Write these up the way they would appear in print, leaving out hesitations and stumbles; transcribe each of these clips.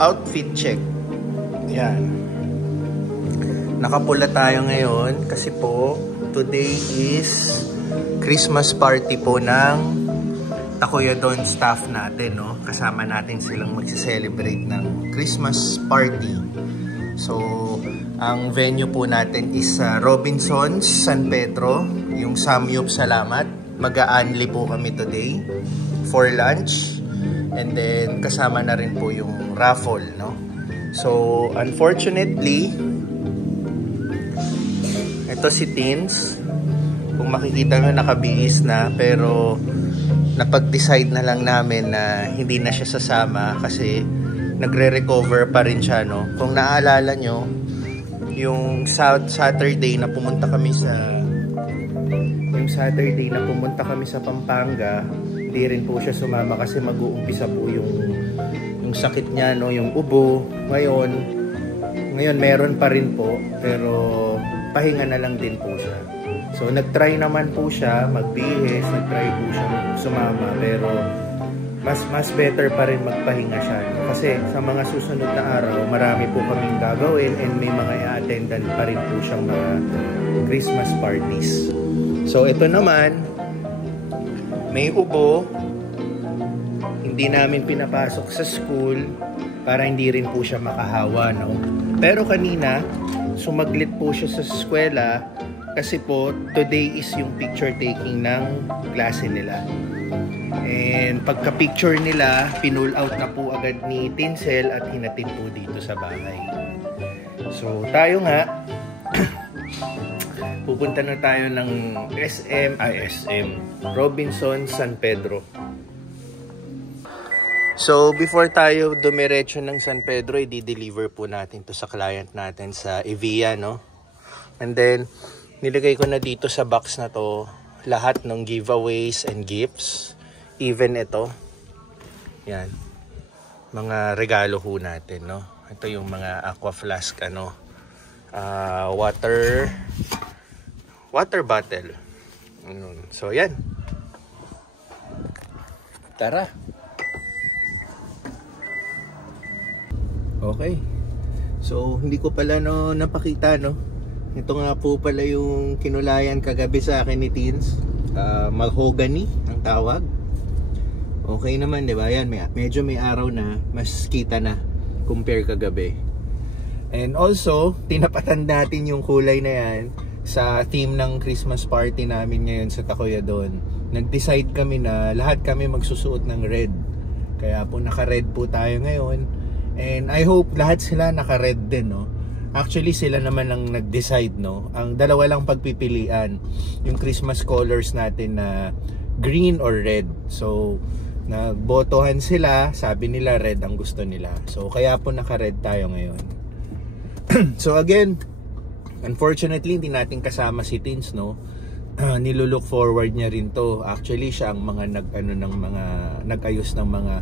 outfit check. Yan. Nakapula tayo ngayon kasi po today is Christmas party po ng Takoyadon staff natin, no? Kasama natin silang magse-celebrate ng Christmas party. So, ang venue po natin is Robinsons, San Pedro, yung Samyup Salamat. Mag-a-anli po kami today for lunch. And then, kasama na rin po yung raffle, no? So, unfortunately, ito si Teens. Kung makikita nyo, nakabihis na. Pero, napag-decide na lang namin na hindi na siya sasama kasi nagre-recover pa rin siya, no? Kung naaalala nyo, yung Saturday na pumunta kami sa Pampanga, hindi rin po siya sumama kasi mag-uumpisa po yung sakit niya, no, yung ubo. Ngayon meron pa rin po, pero pahinga na lang din po siya. So nag-try naman po siya magbihis, nag-try po siya sumama, pero mas better pa rin magpahinga siya, no? Kasi sa mga susunod na araw marami po kaming gagawin and may mga i-attendan pa rin po siyang mga Christmas parties. So ito naman, may ubo, hindi namin pinapasok sa school para hindi rin po siya makahawa, no? Pero kanina, sumaglit po siya sa eskwela kasi po today is yung picture taking ng klase nila. And pagka-picture nila, pinull out na po agad ni Tinsel at hinatid po dito sa bahay. So tayo nga, pupunta na tayo ng SM Robinson San Pedro. So before tayo dumiretso ng San Pedro, i-deliver po natin to sa client natin sa Evia, no? And then nilagay ko na dito sa box na to lahat ng giveaways and gifts, even ito. Yan, mga regalo ho natin, no? Ito yung mga aqua flask, ano, water bottle. So yan, tara. Okay, so hindi ko pala napakita, no? Ito nga po pala yung kinulayan kagabi sa akin ni Teens. Mahogany ang tawag. Okay naman, di ba? Yan, medyo may araw na, mas kita na compare kagabi. And also, tinapatan natin yung kulay na yan sa theme ng Christmas party namin ngayon sa Takoyadon. Nag-decide kami na lahat kami magsusuot ng red. Kaya po naka-red po tayo ngayon. And I hope lahat sila naka-red din, no? Actually, sila naman ang nag-decide, no? Ang dalawa lang pagpipilian, yung Christmas colors natin na green or red. So, nagbotohan sila, sabi nila red ang gusto nila. So, kaya po naka-red tayo ngayon. So, again, unfortunately, hindi natin kasama si Teens, no? Nilulook forward niya rin to. Actually, siya ang mga nag-ayos ng mga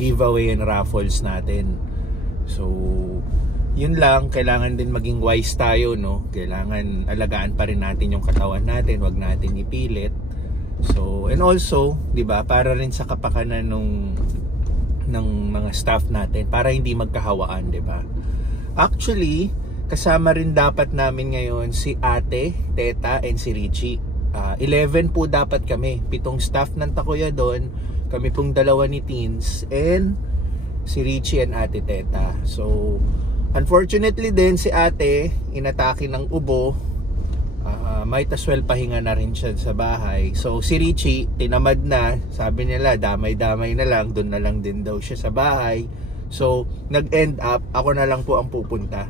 giveaway and raffles natin. So, yun lang, kailangan din maging wise tayo, no? Kailangan alagaan pa rin natin yung katawan natin, wag natin ipilit. So, and also, 'di ba, para rin sa kapakanan ng mga staff natin para hindi magkahawaan, 'di ba? Actually, kasama rin dapat namin ngayon si Ate, Teta, and si Richie. 11 po dapat kami, 7 staff ng Takoyadon, kami pong dalawa ni Teens, and si Richie and Ate Teta. So, unfortunately din si Ate, inatake ng ubo, might as well pahinga na rin siya sa bahay. So si Richie, tinamad na, sabi nila damay-damay na lang, doon na lang din daw siya sa bahay. So nag-end up, ako na lang po ang pupunta,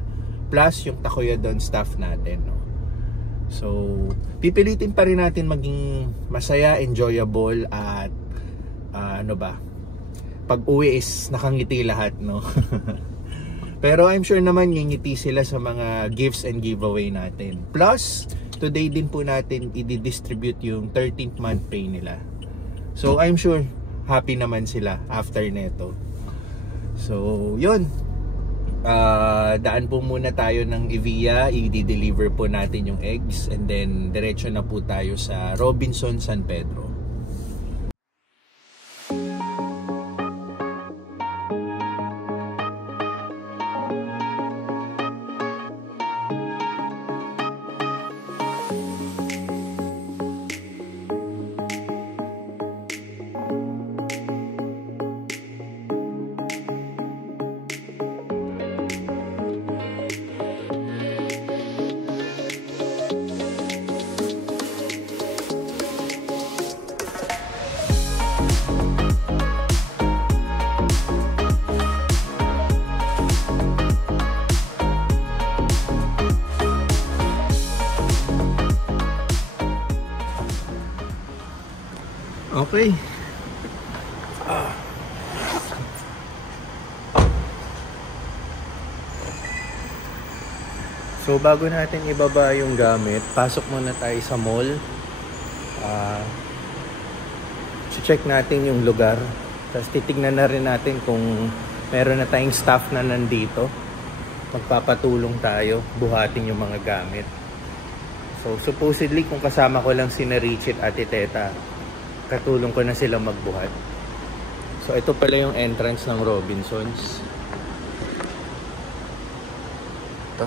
plus yung Takoyadon staff natin, no? So pipilitin pa rin natin maging masaya, enjoyable, at ano ba, pag uwi is nakangiti lahat, no? Pero I'm sure naman ngingiti sila sa mga gifts and giveaway natin. Plus, today din po natin i-distribute yung 13th month pay nila. So, I'm sure happy naman sila after neto. So, yun. Daan po muna tayo ng Evia. I-deliver po natin yung eggs. And then, diretso na po tayo sa Robinson San Pedro. Okay. So bago natin ibaba yung gamit, pasok muna tayo sa mall. Check natin yung lugar. Tapos titignan na rin natin kung meron na tayong staff na nandito. Magpapatulong tayo, buhatin yung mga gamit. So supposedly kung kasama ko lang si Richie at Ate Teta, katulong ko na sila magbuhat. So ito pala yung entrance ng Robinsons. Ito.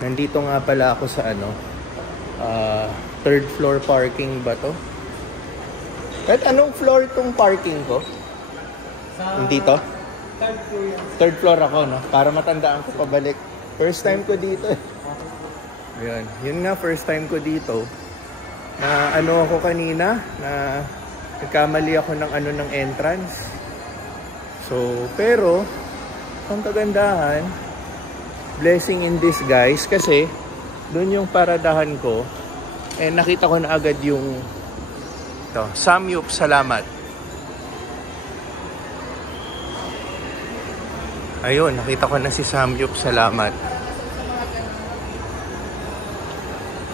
Nandito nga pala ako sa third floor parking ba to? At anong floor tong parking ko? Dito? Third floor ako, no? Para matandaan ko pabalik. First time ko dito. Ayan. Yun nga, first time ko dito. Na ano ako kanina, na nagkamali ako ng entrance. So, pero, ang kagandahan, blessing in disguise, kasi doon yung paradahan ko, nakita ko na agad yung Samyup, salamat. Ayun, nakita ko na si Samyup, salamat.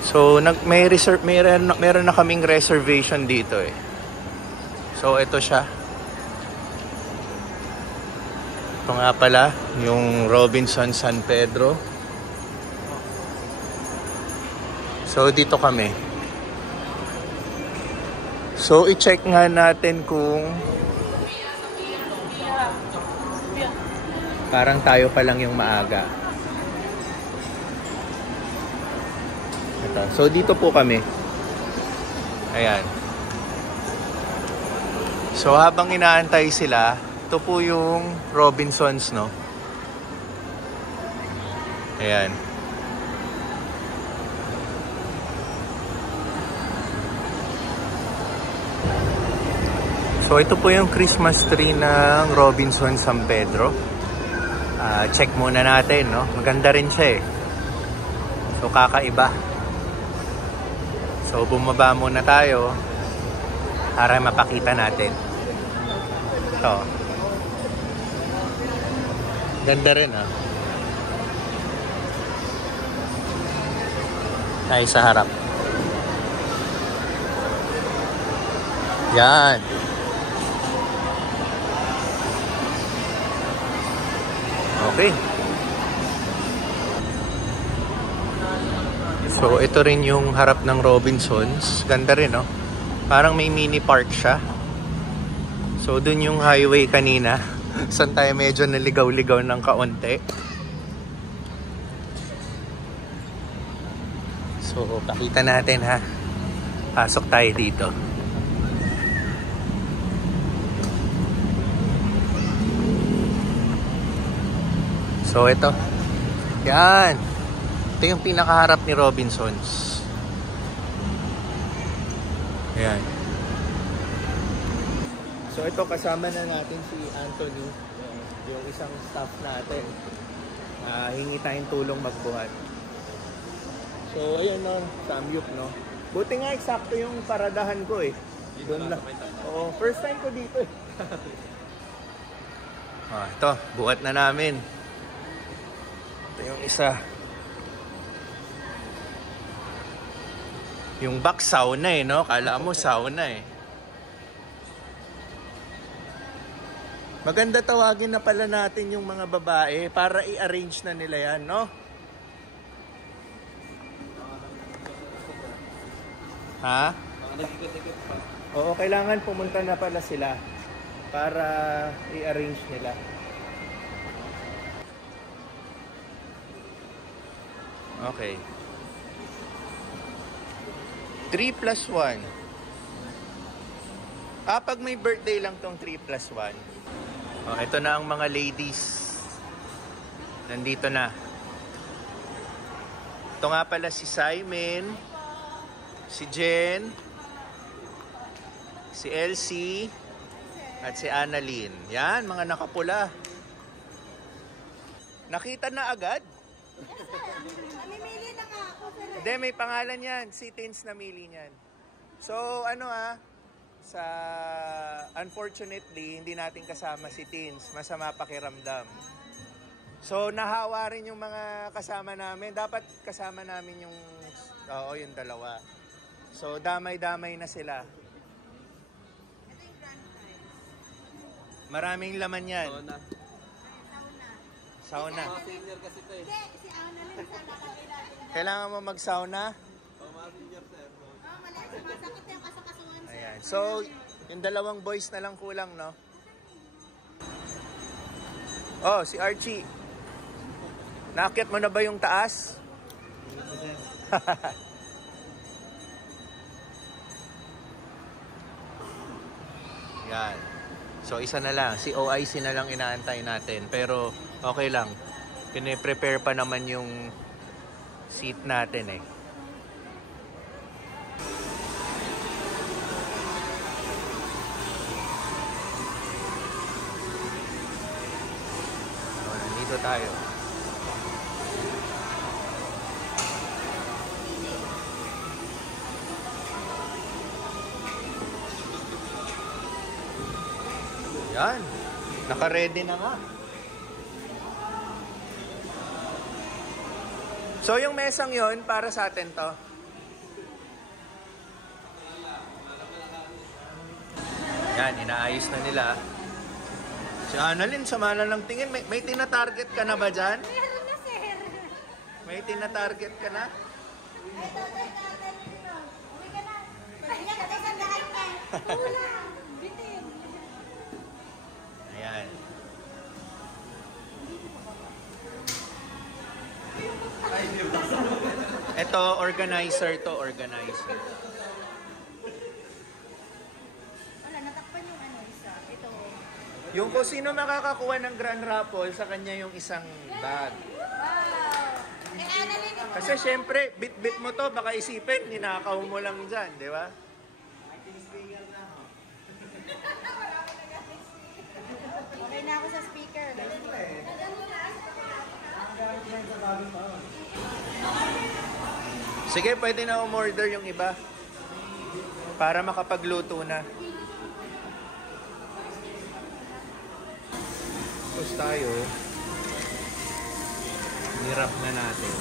So, meron na kaming reservation dito eh. So, ito siya. Ito nga pala, yung Robinson San Pedro. So, dito kami. So, i-check nga natin kung parang tayo pa lang yung maaga. Ito. So, dito po kami. Ayan. So, habang inaantay sila, ito po yung Robinsons, no? Ayan. So ito po yung Christmas tree ng Robinson San Pedro. Check muna natin, no? Maganda rin siya eh. So kakaiba. So bumaba muna tayo para mapakita natin. Ito. Ganda rin, ah. Tayo sa harap. Yan. Okay. So, ito rin yung harap ng Robinsons. Ganda rin, no? Parang may mini park siya. So, dun yung highway kanina. Saan tayo medyo naligaw-ligaw ng kaunti. So, pakita natin, ha? Pasok tayo dito. So, ito. Yan. Ito yung pinakaharap ni Robinsons. Yan. So, ito kasama na natin si Anthony, yung isang staff natin. Hingi tayong tulong magbuhat. So, ayun, no, Samyup, no. Buti nga eksakto yung paradahan ko eh. Doon lang. Oo, first time ko dito eh. Ito, buhat na namin. Ito yung isa. Yung back sauna eh, no? Kala mo sauna eh. Maganda tawagin na pala natin yung mga babae para i-arrange na nila yan, no? Ha? Oo, kailangan pumunta na pala sila para i-arrange nila. Okay. 3+1. Pag may birthday lang tong 3+1. Ito na ang mga ladies. Nandito na. Ito nga pala si Simon, si Jen, si Elsie, at si Annalyn. Yan, mga nakapula. Nakita na agad? Namimili na nga ako, sir. Hindi, may pangalan yan. Si Tins namili niyan. So, ano unfortunately, hindi natin kasama si Teens. Masama pakiramdam. So, nahawa rin yung mga kasama namin. Dapat kasama namin yung dalawa. So, damay-damay na sila. Ito yung grand prize. Maraming laman yan. Sauna. Mga senior kasi ito eh. Hindi, si Ana lang sa nakabila din. Kailangan mo mag-sauna? Mga senior sir. Malaki, sumasakit yung kasakasuhan sir. Ayan. So, yung dalawang boys na lang kulang, no? Oh, si Archie. Naakyat mo na ba yung taas? Yan. So, isa na lang. Si OIC na lang inaantay natin. Pero, okay lang. Pine-prepare pa naman yung seat natin eh. So, nandito tayo. Yan. Naka-ready na nga. So, yung mesang yon para sa atin to. Yan, inaayos na nila. Si Annalyn, sama na lang tingin. May tina-target ka na ba dyan? Meron na sir. May tina-target ka na? Ito, dito. Uwi ka na. Pagyan ka sa daan niya. Kulang. Bitin. Ayan. Ito, organizer to, organizer. Wala, natakpan yung isa. Ito. Yung kung sino makakakuha ng Grand Raffle, sa kanya yung isang bag. Wow. Ana lang ito. Kasi syempre, bit-bit mo to, baka isipin, ninakaw mo lang dyan, di ba? Okay na ako sa speaker. Sige, pwede na umorder yung iba. Para makapagluto na. Tapos tayo, hirap na natin.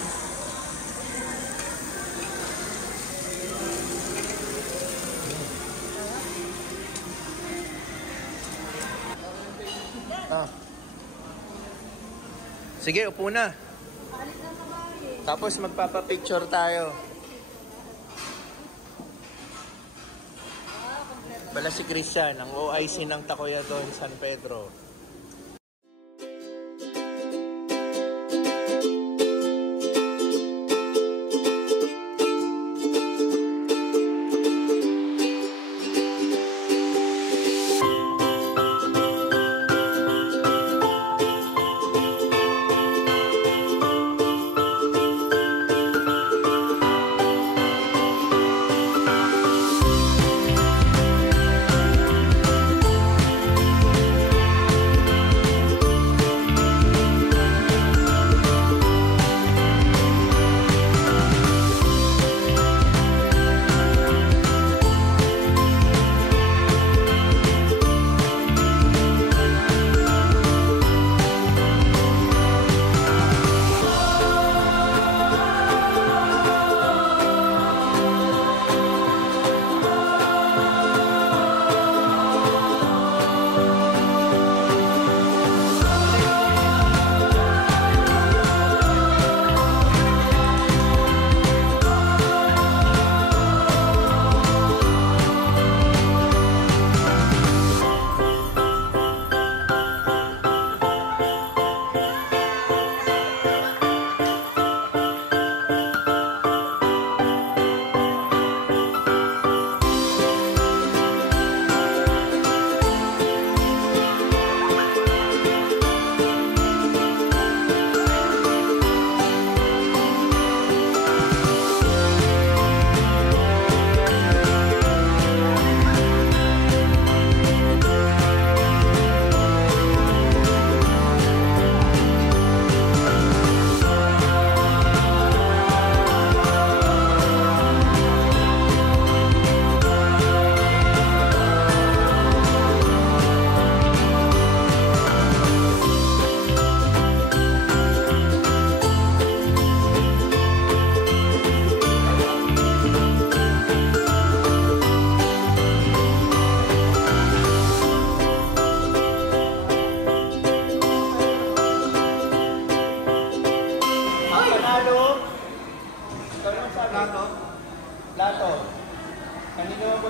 Sige, upo na. Tapos magpapapicture tayo. Bala si Christian, ang OIC ng Tacoyadon, San Pedro.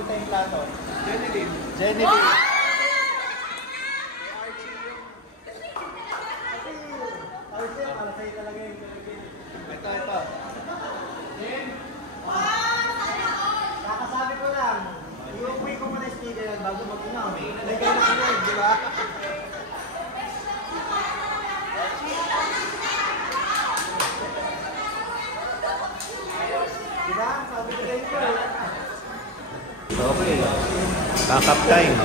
tayong plato? Genevieve. Genevieve. Ito. Kakasabi ko lang, iuwi ko muna sticker yan bago mag-inom. Lagay na kami, di ba? Di ba? Sabi ko rin ko. Okay. Backup time.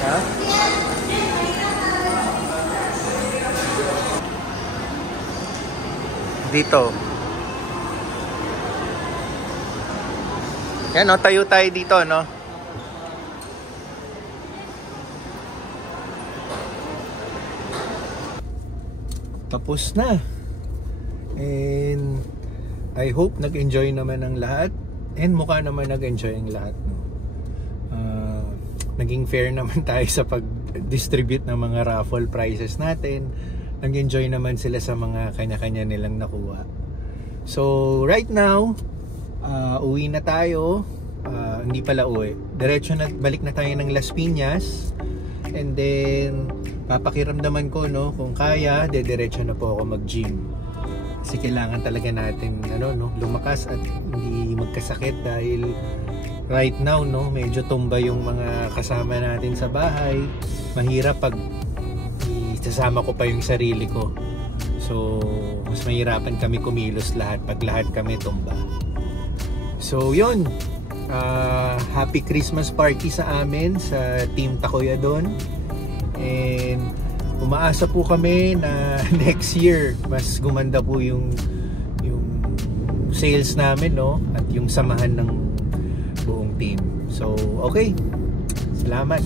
Ha? Dito. Yan, no? Tayo tayo dito, no? Tapos na. And I hope nag-enjoy naman ang lahat. And mukha naman nag-enjoy ang lahat, no? Naging fair naman tayo sa pag-distribute ng mga raffle prizes natin. Nag-enjoy naman sila sa mga kanya-kanya nilang nakuha. So right now, uwi na tayo. Hindi pala uwi. Diretso na, balik na tayo ng Las Piñas. And then papakiramdaman ko, no, kung kaya, diretso na po ako mag-gym. Kasi kailangan talaga natin lumakas at hindi magkasakit dahil right now, no, medyo tumba yung mga kasama natin sa bahay. Mahirap pag isasama ko pa yung sarili ko. So mas mahirapan kami kumilos lahat pag lahat kami tumba. So yun, happy Christmas party sa amin sa Team Takoyadon. And umaasa po kami na next year mas gumanda po yung sales namin, no, at yung samahan ng buong team. So okay, salamat.